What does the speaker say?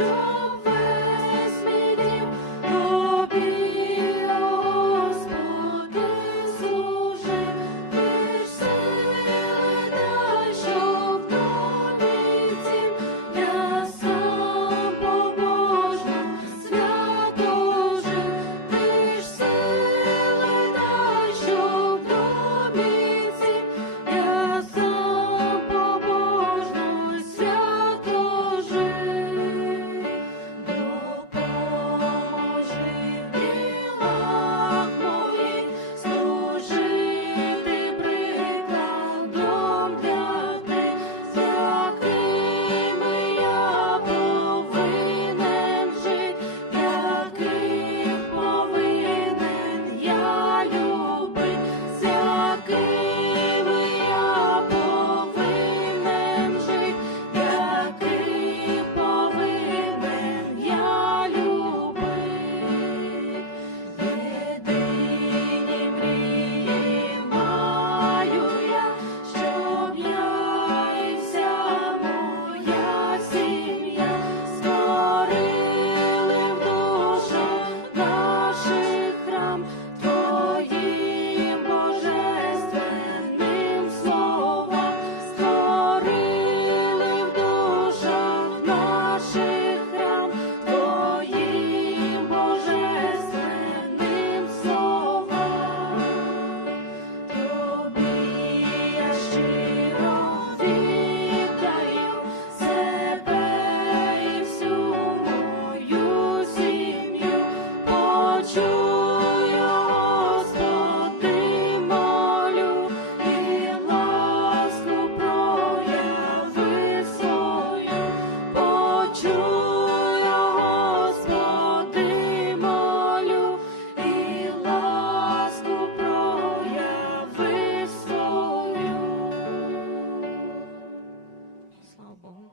joy.